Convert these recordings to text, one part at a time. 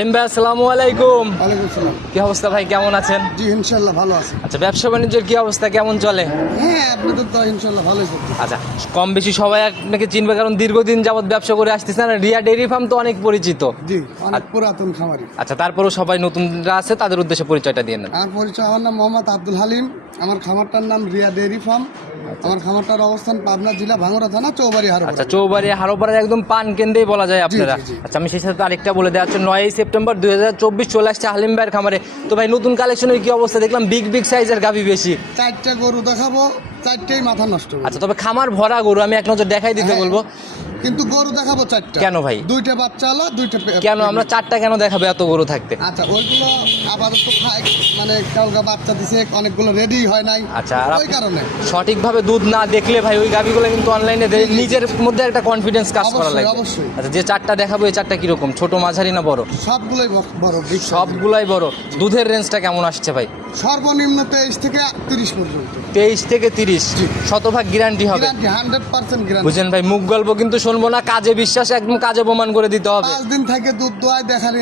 হালিম ভাই আসসালামু আলাইকুম। ওয়ালাইকুম সালাম কি অবস্থা ভাই কেমন আছেন? জি ইনশাল্লাহ ভালো আছে। আচ্ছা ব্যবসা বাণিজ্যের কি অবস্থা কেমন চলে? হ্যাঁ আপনাদের তো ইনশাল্লাহ ভালোই চলছে। আচ্ছা কম বেশি সবাই আপনাকে চিনবে কারণ দীর্ঘদিন যাবত ব্যবসা করে আসতেছেন রিয়া ডেইরি ফার্ম তো অনেক পরিচিত। জি অনেক পুরাতন খামারি। আচ্ছা তারপরেও সবাই নতুনরা আছে তাদের উদ্দেশ্যে পরিচয়টা দিয়ে নেন। আমার পরিচয় আমার নাম মোহাম্মদ আব্দুল হালিম। আমার খামারটার নাম রিয়া ডেইরি ফার্ম। আমার খামারটার অবস্থান পাবনা জেলা ভাঙড়া থানা চৌবাড়ি হারো আচ্ছা চৌবাড়ি হারোপাড়ার একদম পান কেন্দ্রেই বলা যায় আপনারা। আচ্ছা আমি সেই সাথে আরেকটা বলে দেওয়া হচ্ছে নয়ই সেপ্টেম্বর দুই হাজার চব্বিশ চলে আসছে হালিম ভাইয়ের খামারে। তো ভাই নতুন কালেকশনের কি অবস্থা? দেখলাম বিগ বিগ সাইজের গাভি বেশি। চারটা গরু দেখাবো চারটেই মাথা নষ্ট আচ্ছা তবে খামার ভরা গরু আমি এক নজর দেখাই দিতে হ্যাঁ। বলব। কিন্তু গরু দেখাবো চারটা। কেন ভাই? দুইটা বাচ্চা হলো দুইটা কেন? আমরা চারটা কেন দেখাবো এত গরু থাকতে? আচ্ছা ওইগুলো আপাতত খায় মানে কালকা বাচ্চা দিছে অনেকগুলো রেডি হয় নাই। আচ্ছা ওই কারণে। সঠিকভাবে দুধ না দেখলে ভাই ওই গাভিগুলো কিন্তু অনলাইনে নিজের মধ্যে একটা কনফিডেন্স কাজ করা লাগে। আচ্ছা যে চারটা দেখাবো এই চারটা কীরকম? ছোট মাঝারি না বড়? সবগুলোই বড় সবগুলাই বড়। দুধের রেঞ্জটা কেমন আসছে ভাই? সর্বনিম্ন তেইশ থেকে তিরিশ পর্যন্ত। তেইশ থেকে তিরিশ। শতভাগ গ্যারান্টি হবে। হান্ড্রেড পার্সেন্ট গ্যারান্টি বুঝেন ভাই মুখ গল্প কিন্তু শুনব না কাজে বিশ্বাস একদম কাজে প্রমাণ করে দিতে হবে। পাঁচ দিন থেকে দুধ দোয়ায় দেখার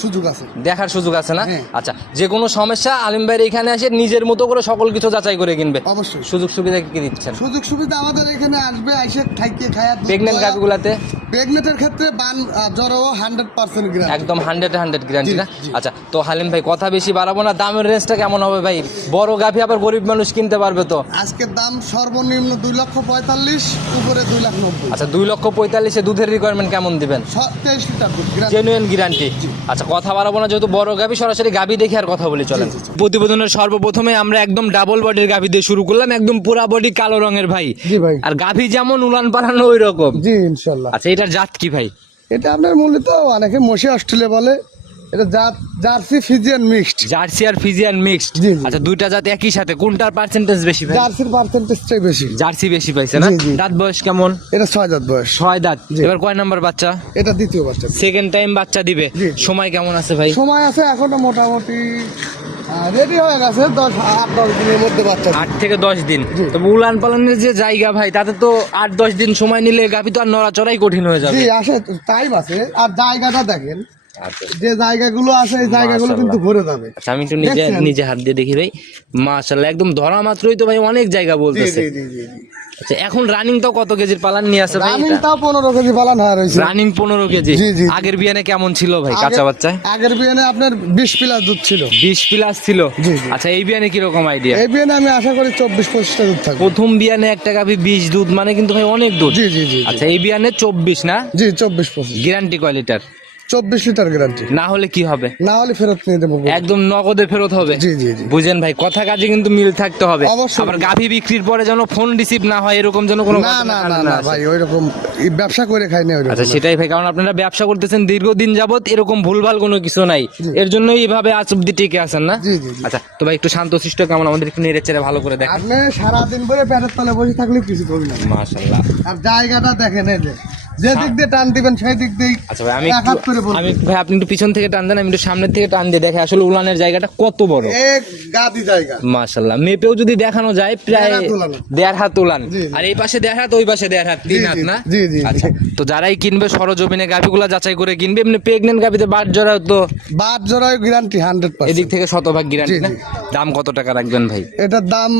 সুযোগ আছে। দেখার সুযোগ আছে না? হ্যাঁ। আচ্ছা যে কোনো সমস্যা আলিম ভাইয়ের এখানে আসে নিজের মতো করে সকল কিছু যাচাই করে কিনবে। অবশ্যই। সুযোগ সুবিধা কি কি দিচ্ছেন? সুযোগ সুবিধা আমাদের এখানে আসবে আইসে খাইকে খায়া প্রেগনেন্ট গাভিগুলাতে প্রেগনেন্টের ক্ষেত্রে বান জ্বরও হান্ড্রেড পার্সেন্ট একদম হান্ড্রেড হান্ড্রেড গ্যারান্টি না? আচ্ছা তো হালিম ভাই কথা বেশি বাড়াবো না দামের রেঞ্জটা কেমন হবে ভাই? বড় গাভি আবার গরিব মানুষ কিনতে পারবে তো? আজকের দাম সর্বনিম্ন দুই লক্ষ পঁয়তাল্লিশ উপরে দুই লাখ নব্বই। আচ্ছা দুই লক্ষ পঁয়তাল্লিশে দুধের রিকোয়ারমেন্ট কেমন দিবেন? তেইশ লিটার জেনুইন গ্যারান্টি আচ্ছা কথা বাড়াবো না যেহেতু বড় গাভি সরাসরি গাভি দেখে আর কথা বলি চলেন। প্রতিবেদনের সর্বপ্রথমে আমরা একদম ডাবল বডির গাভি দিয়ে শুরু করলাম একদম পুরা বডি কালো রঙের ভাই। ভাই। আর গাভি যেমন উলান পালানো ওই রকম জি ইনশাল্লাহ। আচ্ছা এটার জাত কি ভাই? এটা আপনার মূলত অনেকে মশি অস্ট্রেলিয়া বলে এটা জার্সি ফিজিয়ান মিক্সড। জার্সি আর ফিজিয়ান মিক্সড। আচ্ছা দুইটা জাত একই সাথে কোনটার পার্সেন্টেজ বেশি জার্সির পার্সেন্টেজটাই বেশি। জার্সি বেশি পাইছে না। দাঁত বয়স কেমন? এটা ছয় দাঁত বয়স। ছয় দাঁত। এবার কয় নাম্বার বাচ্চা? এটা দ্বিতীয় বাচ্চা। সেকেন্ড টাইম বাচ্চা দিবে। সময় কেমন আছে ভাই? সময় আছে এখনও মোটামুটি রেডি হয়ে গেছে দশ আট দশ দিনের মধ্যে বাচ্চা আট থেকে দশ দিন। তবে উলান পালানের যে জায়গা ভাই তাতে তো আট দশ দিন সময় নিলে গাভি তো আর নড়াচড়াই কঠিন হয়ে যাবে। জি আসে টাইম আছে। আর জায়গাটা দেখেন যে জায়গাগুলো আছে এই জায়গাগুলো কিন্তু ভরে যাবে। আচ্ছা আমি একটু নিজে নিজে হাত দিয়ে দেখি ভাই। মাশাল্লাহ একদম ধরা মাত্রই তো ভাই অনেক জায়গা বলতেছে। আচ্ছা এখন রানিং তো কত কেজির পালান নিয়ে আছে ভাই রানিং তাও পনেরো কেজি পালান হয়ে রয়েছে। রানিং পনেরো কেজি? জি, জি। আগের বিয়ানে কেমন ছিল ভাই কাঁচা বাচ্চা? আগের বিয়ানে আপনার বিশ প্লাস দুধ ছিল। বিশ প্লাস ছিল। আচ্ছা এই বিয়ানে কীরকম আইডিয়া এই বিয়ানে আমি আশা করি চব্বিশ পঁচিশটা দুধ থাকবে। প্রথম বিয়ানে একটা গাভি বিশ দুধ মানে কিন্তু ভাই অনেক দুধ। জি জি জি। আচ্ছা এই বিয়ানে চব্বিশ না? জি চব্বিশ পঁচিশ। গ্যারান্টি কয় লিটার চব্বিশ লিটার গ্যারান্টি না হলে কি হবে? না হলে ফেরত নিয়ে দেবো একদম নগদে ফেরত হবে? জি জি জি। বুঝেন ভাই কথা কাজে কিন্তু মিল থাকতে হবে। আবার গাভি বিক্রির পরে যেন ফোন রিসিভ না হয় এরকম যেন কোনো না না না না ভাই ওই রকম ব্যবসা করে খাই না আচ্ছা সেটাই ভাই কারণ আপনারা ব্যবসা করতেছেন দীর্ঘদিন যাবত এরকম ভুলভাল কোনো কিছু নাই। এর জন্যই এইভাবে আজ অব্দি টিকে আছেন না? জি জি আচ্ছা তো ভাই একটু শান্তশিষ্ট কেমন? আমাদের একটু নেড়ে চেড়ে ভালো করে দেখেন। আপনি সারাদিন ধরে প্যাটের তলে বসে থাকলে কিছু করবি না। মাশাল্লাহ আর জায়গাটা দেখেন এই যে। যে দিক দিয়ে টান দিবেন সেই দিক দিয়ে আচ্ছা ভাই আমি এক হাত একটু করে বলব। আমি ভাই আপনি একটু পিছন থেকে টান দেন আমি একটু সামনের থেকে টান দিয়ে দেখে আসলে উলানের জায়গাটা কত বড়। এক গাদি জায়গা। মাশাল্লাহ মেপেও যদি দেখানো যায় প্রায় দেড় হাত উলান। আর এই পাশে দেড় হাত ওই পাশে দেড় হাত তিন হাত না? জি, জি, জি। আচ্ছা তো যারাই কিনবে সরজমিনে গাভিগুলা যাচাই করে কিনবে এমনি প্রেগনেন্ট গাভিতে বাট জড়া তো বাদ জোড়ায় গ্যারান্টি হান্ড্রেড এদিক থেকে শতভাগ গ্যারান্টি না? দাম কত টাকা রাখবেন ভাই? এটার দাম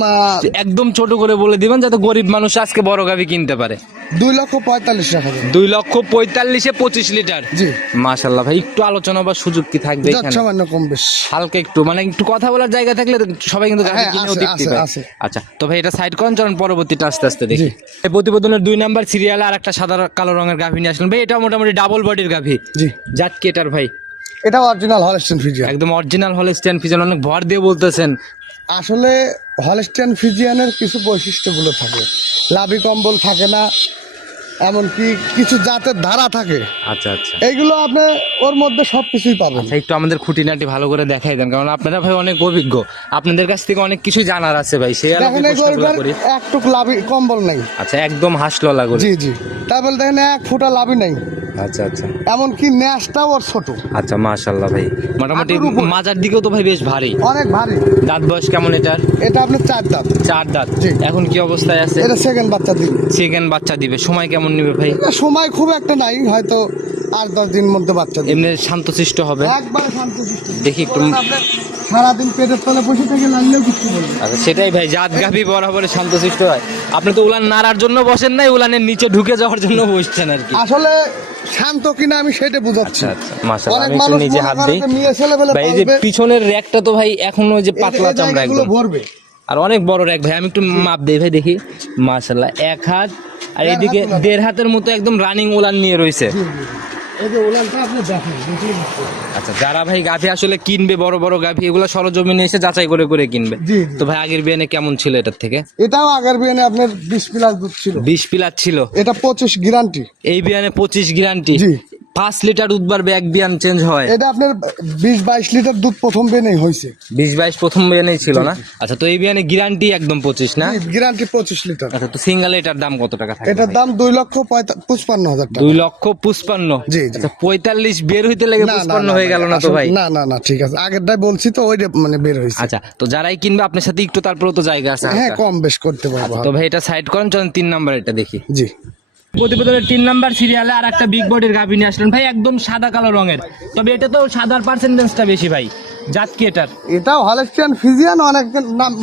একদম ছোট করে বলে দিবেন যাতে গরিব মানুষ আজকে বড় গাভি কিনতে পারে। দুই লক্ষ পঁয়তাল্লিশ টাকা দেবে দুই লক্ষ পঁয়তাল্লিশে পঁচিশ লিটার? জি। মাশাল্লাহ ভাই একটু আলোচনা বা সুযোগ কি থাকবে এখানে? সামান্য কম বেশ। হালকা একটু মানে একটু কথা বলার জায়গা থাকলে সবাই কিন্তু গাড়ি হ্যাঁ, কিনেও দেখতে পায়। আচ্ছা তো ভাই এটা সাইড করেন চলেন পরবর্তীটা আস্তে আস্তে দেখি। এই প্রতিবেদনের দুই নাম্বার সিরিয়ালে আর একটা সাদা কালো রঙের গাভি নিয়ে আসলেন। ভাই এটা মোটামুটি ডাবল বডির গাভি। জি। জাত কি এটার ভাই। এটা অরিজিনাল হলস্টেন ফিজিয়ান একদম অরিজিনাল হলে স্ট্যান্ড ফিজন অনেক ভর দিয়ে বলতেছেন। আসলে হলস্টেন ফিজিয়ানের কিছু বৈশিষ্ট্যগুলো থাকে। লাভি কম্বল থাকে না এমনকি কিছু জাতের ধারা থাকে। আচ্ছা আচ্ছা। এইগুলো আপনি ওর মধ্যে সব কিছুই পাবেন। আচ্ছা একটু আমাদের খুঁটিনাটি ভালো করে দেখাই দেন কারণ আপনারা ভাই অনেক অভিজ্ঞ। আপনাদের কাছ থেকে অনেক কিছু জানার আছে ভাই সে দেখেন একটুক লাভি কম্বল নাই। আচ্ছা একদম হাসলো লাগল জি জি। তারপরে দেখেন এক ফুটা লাভই নাই। আচ্ছা আচ্ছা। এমনকি ন্যাসটাও ওর ছোট। আচ্ছা মাশাল্লাহ ভাই। মোটামুটি মাজার দিকেও তো ভাই বেশ ভারী। অনেক ভারী। দাঁত বয়স কেমন এটার? এটা আপনার চার দাঁত। চার দাঁত। এখন কি অবস্থায় আছে? এটা সেকেন্ড বাচ্চা দিবে। সেকেন্ড বাচ্চা দিবে। সময় কেমন নিবে ভাই? সময় খুব একটা নাই হয়তো আট দশ দিন মধ্যে বাচ্চা এমনি শান্তশিষ্ট হবে। একবারে শান্তশিষ্ট। দেখি একটু। সারাদিন পেটের তলে বসে থেকে লাগলেও কিছু বলবে আচ্ছা সেটাই ভাই জাত গাভি বরাবর শান্তশিষ্ট হয়। আপনি তো উলান নাড়ার জন্য বসেন নাই উলানের নিচে ঢুকে যাওয়ার জন্য বসছেন আর কি। আসলে শান্ত কিনা আমি সেটা বুঝাচ্ছি। আচ্ছা আচ্ছা মাশাআল্লাহ আমি একটু নিজে হাত দিই। ভাই এই যে পিছনের র্যাকটা তো ভাই এখনও যে পাতলা চামড়া একদম। ভরবে। আর অনেক বড় র্যাক ভাই আমি একটু মাপ দেই ভাই দেখি। মাশাআল্লাহ এক হাত। আর উলান। দেড় হাতের মতো একদম রানিং উলান নিয়ে রয়েছে। আচ্ছা যারা ভাই গাভি আসলে কিনবে বড় বড় গাভি এগুলো সরজমিনে এসে যাচাই করে করে কিনবে। তো ভাই আগের বিয়ানে কেমন ছিল এটার থেকে? এটাও আগের বিয়ানে আপনার বিশ পিলার দুধ ছিল। বিশ পিলার ছিল। এটা পঁচিশ গ্যারান্টি এই বিয়ানে পঁচিশ গ্যারান্টি। পাঁচ লিটার দুধ বাড়বে এক বিয়ান চেঞ্জ হয়। এটা আপনার বিশ বাইশ লিটার দুধ প্রথম বেনেই হয়েছে। বিশ বাইশ প্রথম বিয়ানেই ছিল না? আচ্ছা তো এই বিয়ানে গ্যারান্টি একদম পঁচিশ না? গ্যারান্টি পঁচিশ লিটার। আচ্ছা তো সিঙ্গেল এটার দাম কত টাকা থাকে এটার দাম দুই লক্ষ পঁচপান্ন হাজার টাকা। দুই লক্ষ পুষ্পান্ন জি। আচ্ছা পঁয়তাল্লিশ বের হইতে লেগে না, না, পুষ্পান্ন হয়ে গেল না তো ভাই? না না না ঠিক আছে। আগেরটাই বলছি তো ওই মানে বের হয়েছে। আচ্ছা তো যারাই কিনবে আপনার সাথে একটু তারপরে তো জায়গা আছে হ্যাঁ কম বেশ করতে পারব। তো ভাই এটা সাইড করেন চলেন তিন নাম্বার এটা দেখি। জি। প্রতিবেদনের তিন নাম্বার সিরিয়ালে আর একটা বিগ বডির গাভি নিয়ে আসলেন। ভাই একদম সাদা কালো রঙের। তবে এটা তো সাদার পার্সেন্টেজটা বেশি ভাই। জাত কি এটার? এটাও হলেস্টিয়ান ফিজিয়ান অনেক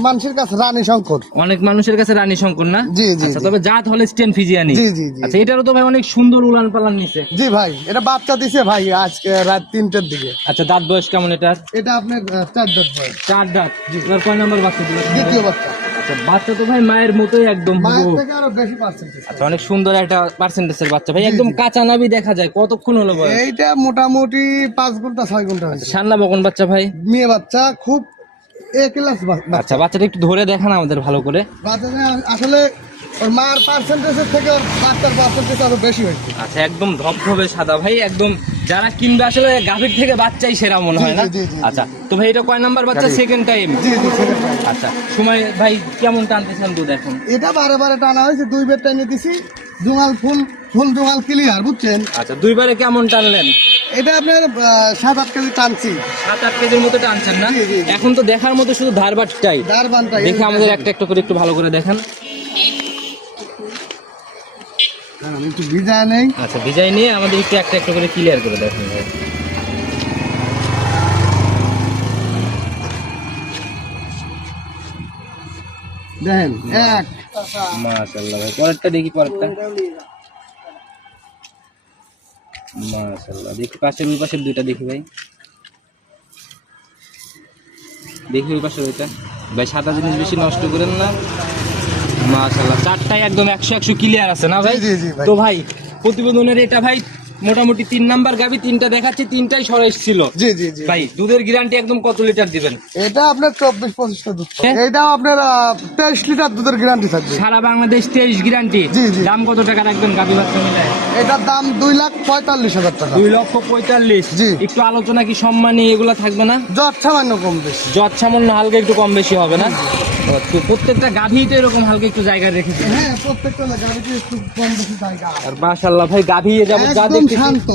মানুষের কাছে রানী শঙ্কর। অনেক মানুষের কাছে রানী শঙ্কর না? জি, জি, আচ্ছা তবে জাত হলে স্টেন ফিজিয়ানি জি, জি, জি। আচ্ছা এটারও তো ভাই অনেক সুন্দর উলান পালান নিছে। জি ভাই এটা বাচ্চা দিছে ভাই আজকে রাত তিনটের দিকে। আচ্ছা দাঁত বয়স কেমন এটার? এটা আপনার চার দাঁত ভাই চার দাঁত। এবার কয় নাম্বার বাচ্চা দিল? দ্বিতীয় বাচ্চা। আচ্ছা বাচ্চা তো ভাই মায়ের মতোই একদম মায়ের। থেকে আরও বেশি পার্সেন্টেজ আচ্ছা অনেক সুন্দর একটা পার্সেন্টেজের বাচ্চা। ভাই একদম কাঁচা নাবি দেখা যায় কতক্ষণ হলো বয়স? এইটা মোটামুটি পাঁচ ঘণ্টা ছয় ঘণ্টা হয়েছে। সান্না বকন বাচ্চা ভাই? মেয়ে বাচ্চা খুব এ ক্লাস আচ্ছা বাচ্চাটা একটু ধরে দেখান আমাদের ভালো করে। বাচ্চাটা আসলে ওর মার পার্সেন্টেজের থেকে ওর বাচ্চার পার্সেন্টেজ আরও বেশি হয়েছে। আচ্ছা একদম ধবধবে সাদা। ভাই একদম যারা কিনবে আসলে গাভীর থেকে বাচ্চাই সেরা মনে হয় না। আচ্ছা তো ভাই এটা কয় নাম্বার বাচ্চা? Second time. আচ্ছা সময় ভাই কেমন টানতেছেন দুধ এখন? এটা বারে বারে টানা হয়েছে দুই বেড টাইমে দিছি। জুঙাল ফুল ফুল জুঙাল ক্লিয়ার বুঝছেন? আচ্ছা দুইবারে কেমন টানলেন? এটা আপনার সাত আট কেজি টানছি। সাত আট কেজির মতো টানছেন না। এখন তো দেখার মতো শুধু ধারবাটটাই দারবানটা দেখে আমাদের একটা একটা করে একটু ভালো করে দেখান। একটু ভিজা নেই। আচ্ছা ডিজাইন নিয়ে আমাদের একটু একটা একটা করে ক্লিয়ার করে দেখান ভাই। দেখেন এক। মাশাআল্লাহ ভাই পরেরটা দেখি পরেরটা। মাশাআল্লাহ দেখি পাশের ওই পাশের দুইটা দেখি ভাই। দেখি ওই পাশের ওইটা। ভাই সাদা জিনিস বেশি নষ্ট করেন না। মাশাআল্লাহ চারটায় একদম একশো একশো ক্লিয়ার আছে না ভাই? জি, জি, জি, তো ভাই প্রতিবেদনের এটা ভাই মোটামুটি তিন নাম্বার গাবি তিনটা দেখাচ্ছি তিনটাই সরে এসেছিল জি জি জি। ভাই দুধের গ্যারান্টি একদম কত লিটার দিবেন? এটা আপনার চব্বিশ পঁচিশটা দুধ হ্যাঁ? এটাও আপনার তেইশ লিটার দুধের গ্যারান্টি থাকবে। সারা বাংলাদেশ তেইশ গ্যারান্টি জি, জি। দাম কত টাকা রাখবেন গাবি বাচ্চা মিলায় এটার দাম দুই লাখ পঁয়তাল্লিশ হাজার টাকা। দুই লক্ষ পঁয়তাল্লিশ? জি। একটু আলোচনা কি সম্মানী এগুলো থাকবে না? যত সামান্য কম বেশি। যত সামান্য হালকা একটু কম বেশি হবে না? প্রত্যেকটা গাভী তো এরকম হালকা একটু জায়গা রেখেছে। হ্যাঁ প্রত্যেকটা গাড়িতে একটু কম বেশি জায়গা আর মাশাআল্লাহ ভাই গাভী যাব যা দেখতেছি শান্ত।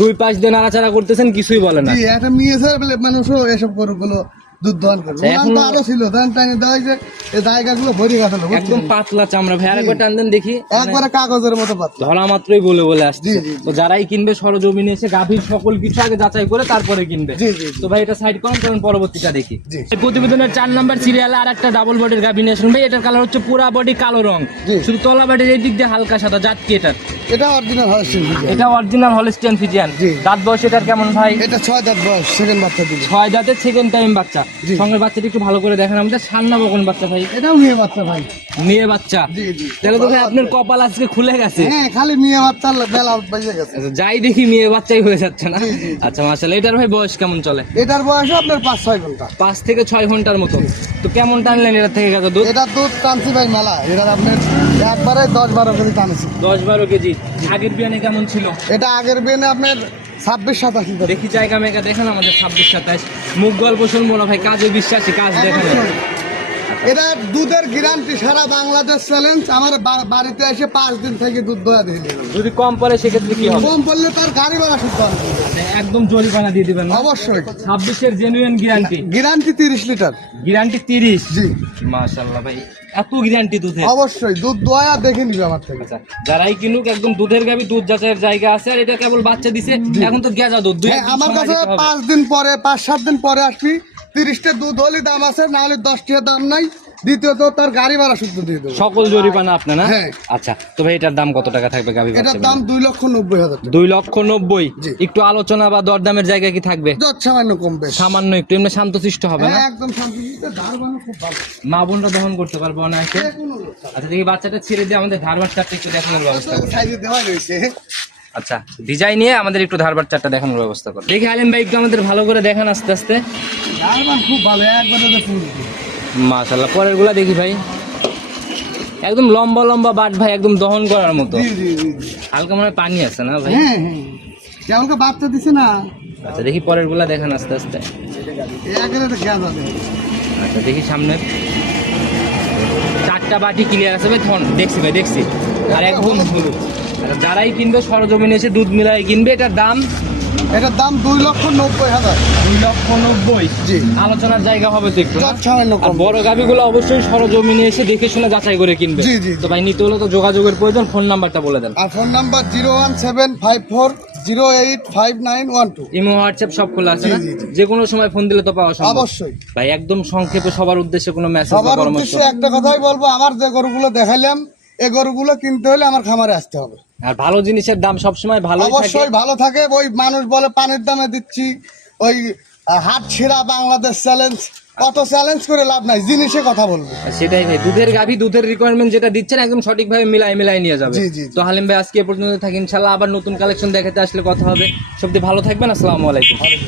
দুই পাশ দিন নাড়াচাড়া করতেছেন কিছুই বলে না। জি একটা মেয়ে স্যার বলে মানুষও এসব গরুগুলো দুধ দহন করবে। আচ্ছা, ওনার তো এখনো- আরও ছিল ধান টাইনে দেওয়া হয়েছে এই জায়গাগুলো ভরে গেছিল একদম পাতলা চামড়া ভাই আরেকবার টান দেন দেখি। একবারে কাগজের মতো পাতলা। ধরা মাত্রই বলে বলে আসছে। জি, জি, জি। তো যারাই কিনবে সরজমিনে এসে গাভীর সকল কিছু আগে যাচাই করে তারপরে কিনবে। তো ভাই এটা সাইড করুন পরবর্তীটা দেখি। প্রতিবেদনের চার নাম্বার সিরিয়ালে আর একটা ডাবল বডির গাভী নিয়ে আসুন। ভাই এটার কালার হচ্ছে পুরা বডি কালো রং। শুধু তলা বাটির এই দিক দিয়ে হালকা সাদা জাত কি এটার? এটা অরিজিনাল হাউসিং এটা অরিজিনাল হলস্টিয়ান ফিজিয়ান। দাঁত বয়স এটার কেমন ভাই? এটা ছয় দাঁত বয়স সেকেন্ড বাচ্চা দিবে। ছয় দাঁতের সেকেন্ড টাইম বাচ্চা। সঙ্গে বাচ্চাটা একটু ভালো করে দেখেন আমাদের সান্না বকন বাচ্চা ভাই। এটাও মেয়ে বাচ্চা ভাই। মেয়ে বাচ্চা। তাহলে তো ভাই আপনার কপাল আজকে খুলে গেছে। হ্যাঁ খালি মেয়ে বাচ্চা বেলা বেজে গেছে। আচ্ছা, যাই দেখি মেয়ে বাচ্চাই হয়ে যাচ্ছে না। আচ্ছা মাসাল এটার ভাই বয়স কেমন চলে? এটার বয়স আপনার পাঁচ ছয় ঘণ্টা। পাঁচ থেকে ছয় ঘণ্টার মতো। তো কেমন টানলেন এটার থেকে গেছে দুধ? এটা দুধ টানছি ভাই মেলা এটা আপনার একবারে দশ বারো কেজি টানেছি দশ বারো কেজি। আগের বিয়ানে কেমন ছিল? এটা আগের বেনে আপনার ছাব্বিশ সাতাশ দেখি জায়গা মেগা দেখেন আমাদের ছাব্বিশ সাতাশ। মুখ গল্প শুনব না ভাই কাজে বিশ্বাসী কাজ দেখেন। এটা দুধের গ্যারান্টি সারা বাংলাদেশ চ্যালেঞ্জ আমার বাড়িতে এসে পাঁচ দিন থেকে দুধ দোয়া দিয়ে যদি কম পড়ে সেক্ষেত্রে কি হবে? কম পড়লে তার গাড়ি ভাড়া শুদ্ধ হবে। একদম জরিমানা দিয়ে দিবেন অবশ্যই। ছাব্বিশের জেনুইন গ্যারান্টি গ্যারান্টি তিরিশ লিটার গ্যারান্টি তিরিশ? জি। মাশাল্লাহ ভাই এত গ্যারান্টি দুধে অবশ্যই দুধ দোয়া দেখে নিবে আমার থেকে। আচ্ছা যারাই কিনুক একদম দুধের গাবি দুধ যাচাইয়ের জায়গা আছে আর এটা কেবল বাচ্চা দিছে এখন তো গেজা দুধ দুই হ্যাঁ, আমার কাছে পাঁচ দিন পরে পাঁচ সাত দিন পরে আসবি তিরিশটা দুধ হলে দাম আছে না হলে দশটা দাম নাই। দ্বিতীয়ত তার গাড়ি ভাড়া শুদ্ধ দিয়ে দেবো। সকল জরিমানা আপনার না? হ্যাঁ। আচ্ছা তো ভাই এটার দাম কত টাকা থাকবে গাবি এটার দাম দুই লক্ষ নব্বই হাজার দুই লক্ষ নব্বই? একটু আলোচনা বা দরদামের জায়গা কি থাকবে? সামান্য কম বেশ। সামান্য একটু এমনি শান্তশিষ্ট হবে না? হ্যাঁ একদম খুব ভালো। মা বোনরা দহন করতে পারব লোক। আচ্ছা দেখি বাচ্চাটা ছেড়ে দিয়ে আমাদের ধারবার চারটা একটু দেখানোর ব্যবস্থা দেওয়া রয়েছে। আচ্ছা ডিজাইন নিয়ে আমাদের একটু ধারবার চারটা দেখানোর ব্যবস্থা করো। দেখি আলিম ভাই একটু আমাদের ভালো করে দেখান আস্তে আস্তে। খুব ভালো একবারে তো মাশাল্লাহ পরেরগুলা দেখি ভাই। একদম লম্বা লম্বা বাট ভাই একদম দহন করার মতো। হালকা মনে হয় পানি আছে না ভাই? হ্যাঁ হ্যাঁ। কেমন বাচ্চা দিছে না। আচ্ছা দেখি পরেরগুলা দেখান আস্তে আস্তে। আচ্ছা দেখি সামনে। চারটা বাটি ক্লিয়ার আছে ভাই থন দেখছি ভাই দেখছি। আর একদম হলুদ। আচ্ছা, যারাই কিনবে সরজমিনে এসে দুধ মিলাই কিনবে এটার দাম এটার দাম দুই লক্ষ নব্বই হাজার। দুই লক্ষ নব্বই? জি। আলোচনার জায়গা হবে তো একটু সামান্য কম বড় গাবিগুলো অবশ্যই সরজমিনে এসে দেখে শুনে যাচাই করে কিনবে। জি, জি। তো ভাই নিতে হলে তো যোগাযোগের প্রয়োজন ফোন নাম্বারটা বলে দেন। আর phone number zero one seven five four zero eight five nine one two. Imo WhatsApp সব খোলা আছে না। যে কোনো সময় ফোন দিলে তো পাওয়া সম্ভব। অবশ্যই। ভাই একদম সংক্ষেপে সবার উদ্দেশ্যে কোনো মেসেজ সবার উদ্দেশ্যে একটা কথাই বলব আমার যে গরুগুলো দেখাইলাম এই গরুগুলো কিনতে হলে আমার খামারে আসতে হবে। আর ভালো জিনিসের দাম সবসময় ভালো অবশ্যই ভালো থাকে। ওই মানুষ বলে পানির দামে দিচ্ছি। ওই হাট ছেঁড়া বাংলাদেশ চ্যালেঞ্জ কত চ্যালেঞ্জ করে লাভ নাই। জিনিসে কথা বলব। সেটাই ভাই দুধের গাভি দুধের রিকোয়ারমেন্ট যেটা দিচ্ছেন একদম সঠিকভাবে মিলাই মিলাই নিয়ে যাবে। তো হালিম ভাই আজকে এ পর্যন্ত থাকি। ইনশাল্লাহ আবার নতুন কালেকশন দেখাতে আসলে কথা হবে। সত্যি ভালো থাকবেন। আসসালামু আলাইকুম।